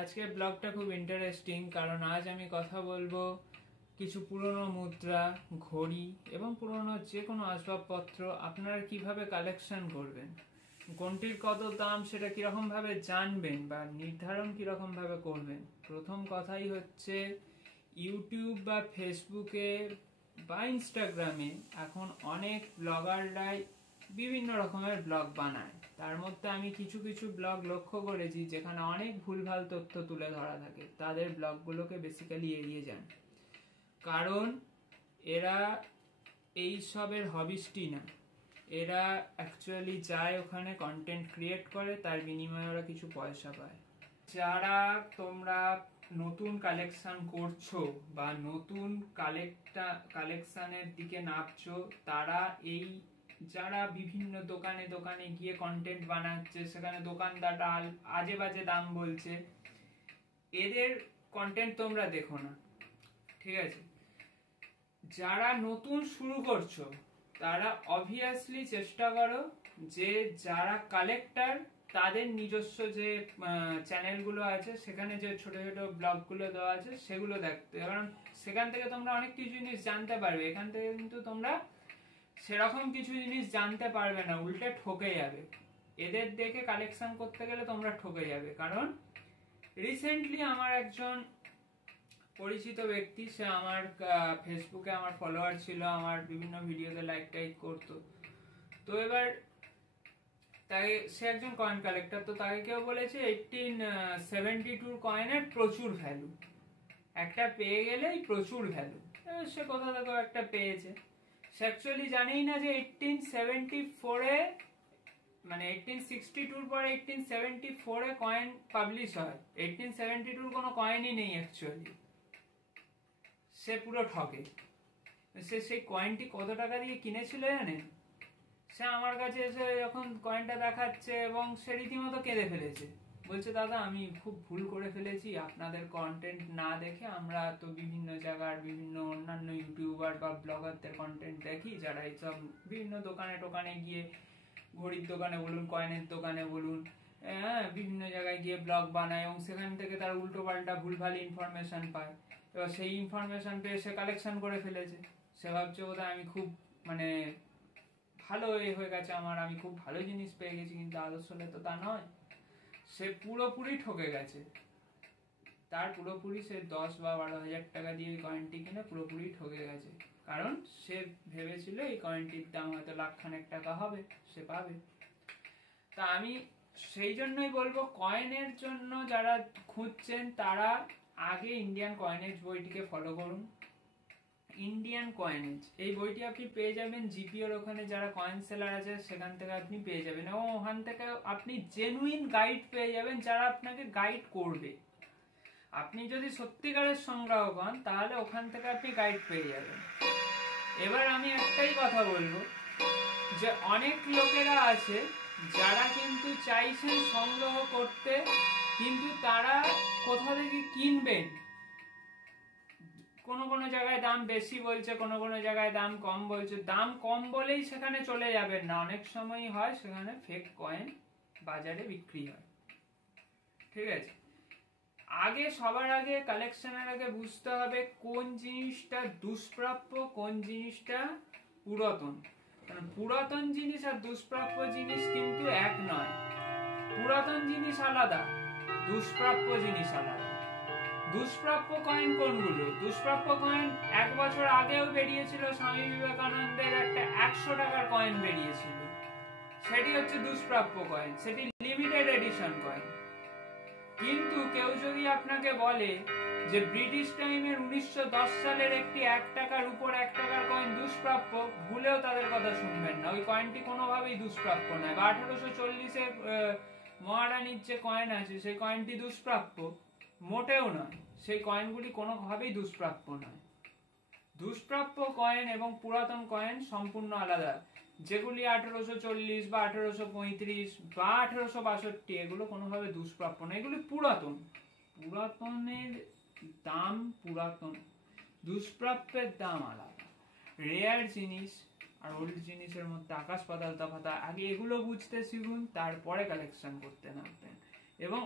আজকের ব্লগটা খুব ইন্টারেস্টিং, কারণ আজ আমি কথা বলবো কিছু পুরনো মুদ্রা, ঘড়ি এবং পুরনো যে কোনো আসবাবপত্র আপনারা কিভাবে কালেকশন করবেন, কোনটির কত দাম সেটা কিরকম ভাবে জানবেন বা নির্ধারণ কিরকম ভাবে করবেন। প্রথম কথাই হচ্ছে ইউটিউব বা ফেসবুকে বা ইনস্টাগ্রামে এখন অনেক ব্লগাররাই বিভিন্ন রকমের ব্লগ বানায়। তার মধ্যে আমি কিছু কিছু ব্লগ লক্ষ্য করেছি যেখানে অনেক ভুলভাল তথ্য তুলে ধরা থাকে। তাদের ব্লগগুলোকে বেসিক্যালি এড়িয়ে যান, কারণ এরা এই সবের হবিস্টি না। এরা অ্যাকচুয়ালি যায় ওখানে কন্টেন্ট ক্রিয়েট করে, তার বিনিময়ে ওরা কিছু পয়সা পায়। যারা তোমরা নতুন কালেকশন করছো বা নতুন কালেকশনের দিকে নামছো, তারা এই যারা বিভিন্ন দোকানে দোকানে গিয়ে কন্টেন্ট বানাচ্ছে, সেখানে দোকানদাররা আজে বাজে দাম বলছে, এদের কন্টেন্ট তোমরা দেখো না, ঠিক আছে? যারা নতুন শুরু করছো তারা অবভিয়াসলি চেষ্টা করো যে যারা কালেক্টর তাদের নিজস্ব যে চ্যানেলগুলো আছে, সেখানে যে ছোট ছোট ব্লগগুলো দেওয়া আছে সেগুলো দেখতে, কারণ সেখান থেকে তোমরা অনেক কিছু জিনিস জানতে পারবে। এখান থেকে কিন্তু তোমরা সেরকম কিছু জিনিস জানতে পারবে না, উল্টে ঠকে যাবে। এদের দেখে কালেকশন করতে গেলে তোমরা ঠকে যাবে। কারণ রিসেন্টলি আমার একজন পরিচিত ব্যক্তি, সে আমার ফেসবুকে আমার ফলোয়ার ছিল, আমার বিভিন্ন ভিডিওতে লাইক টাইক করতো। তো এবার তাকে, সে একজন কয়েন কালেক্টর, তো তাকে কেউ বলেছে 1872 কয়েনের প্রচুর ভ্যালু, একটা পেয়ে গেলেই প্রচুর ভ্যালু। সে কোথা থেকে একটা পেয়েছে, সে অ্যাকচুয়ালি জানেই না যে 1874 এ মানে 1862 পরে 1874 এ কয়েন পাবলিশ হয়। 1872 কোনো কয়েনই নেই অ্যাকচুয়ালি। সে পুরো ঠকে। সে সেই কয়েনটি কত টাকা দিয়ে কিনেছিল জানেন? সে আমার কাছে এসে যখন কয়েনটা দেখাচ্ছে এবং সে রীতিমতো কেঁদে ফেলেছে, বলছে দাদা আমি খুব ভুল করে ফেলেছি, আপনাদের কন্টেন্ট না দেখে আমরা তো বিভিন্ন জায়গার বিভিন্ন অন্যান্য ইউটিউবার বা ব্লগারদের কন্টেন্ট দেখি, যারা এইসব বিভিন্ন দোকানে টোকানে গিয়ে, ঘড়ির দোকানে বলুন, কয়েনের দোকানে বলুন, বিভিন্ন জায়গায় গিয়ে ব্লগ বানায় এবং সেখান থেকে তার উল্টো পাল্টা ভুলভাল ইনফরমেশন পায়। এবার সেই ইনফরমেশন পেয়ে সে কালেকশন করে ফেলেছে। সে ভাবছে বোধহয় আমি খুব ভালো হয়ে গেছে আমার, আমি খুব ভালো জিনিস পেয়ে গেছি, কিন্তু আসলে তো তা নয়। সে পুরোপুরি ঠকে গেছে। তার পুরোপুরি সে 10 বা 12,000 টাকা দিয়ে এই কয়েনটি কিনে পুরোপুরি ঠকে গেছে। কারণ সে ভেবেছিল এই কয়েনটির দাম হয়তো লাখখানেক টাকা হবে, সে পাবে। তা আমি সেই জন্যই বলবো, কয়েনের জন্য যারা খুঁজছেন তারা আগে ইন্ডিয়ান কয়েনেজ বইটিকে ফলো করুন। ইন্ডিয়ান কয়েনেজ এই বইটি আপনি পেয়ে যাবেন জিপিওর ওখানে, যারা কয়েন সেলার আছে সেখান থেকে আপনি পেয়ে যাবেন, এবং ওখান থেকে আপনি জেনুইন গাইড পেয়ে যাবেন যারা আপনাকে গাইড করবে। আপনি যদি সত্যিকারের সংগ্রাহক হন তাহলে ওখান থেকে আপনি গাইড পেয়ে যাবেন। এবার আমি একটাই কথা বলবো, যে অনেক লোকেরা আছে যারা কিন্তু চাইছেন সংগ্রহ করতে, কিন্তু তারা কোথা থেকে কিনবেন, কোনো কোনো জায়গায় দাম বেশি বলছে, কোনো কোনো জায়গায় দাম কম বলছে। দাম কম বলেই সেখানে চলে যাবেন না, অনেক সময় হয় সেখানে ফেক কয়েন বাজারে বিক্রি হয়, ঠিক আছে? সবার আগে কালেকশনের আগে বুঝতে হবে কোন জিনিসটা দুষ্প্রাপ্য, কোন জিনিসটা পুরাতন। কারণ পুরাতন জিনিস আর দুষ্প্রাপ্য জিনিস কিন্তু এক নয়। পুরাতন জিনিস আলাদা, দুষ্প্রাপ্য জিনিস আলাদা। দুষ্প্রাপ্য কয়েন কোনগুলো? দুষ্প্রাপ্য কয়েন 1 বছর আগেও বেরিয়েছিল, স্বামী বিবেকানন্দের একটা 100 টাকার কয়েন বেরিয়েছিল, সেটি হচ্ছে দুষ্প্রাপ্য কয়েন, সেটি লিমিটেড এডিশন কয়েন। কিন্তু কেউ যদি আপনাকে বলে যে ব্রিটিশ টাইমের 1910 সালের একটি 1 টাকার উপর 1 টাকার কয়েন দুষ্প্রাপ্য, ভুলেও তাদের কথা শুনবেন না। ওই কয়েনটি কোনোভাবেই দুষ্প্রাপ্য নয়। বা 1840-এর মহারানীর যে কয়েন আছে সেই কয়েনটি দুষ্প্রাপ্য? মোটেও নয়। সেই কয়েনগুলি কোনোভাবেই দুষ্প্রাপ্য নয়। দুষ্প্রাপ্য কয়েন এবং পুরাতন কয়েন সম্পূর্ণ আলাদা। যেগুলি 1840 বা 1835 বা 1862, এগুলো কোনোভাবে দুষ্প্রাপ্য না, এগুলি পুরাতন। পুরাতনের দাম পুরাতন, দুষ্প্রাপ্যের দাম আলাদা। রেয়ার জিনিস আর ওল্ড জিনিসের মধ্যে আকাশ পাতাল তফাৎ। আগে এগুলো বুঝতে শিখুন, তারপরে কালেকশন করতে নামবেন। এবং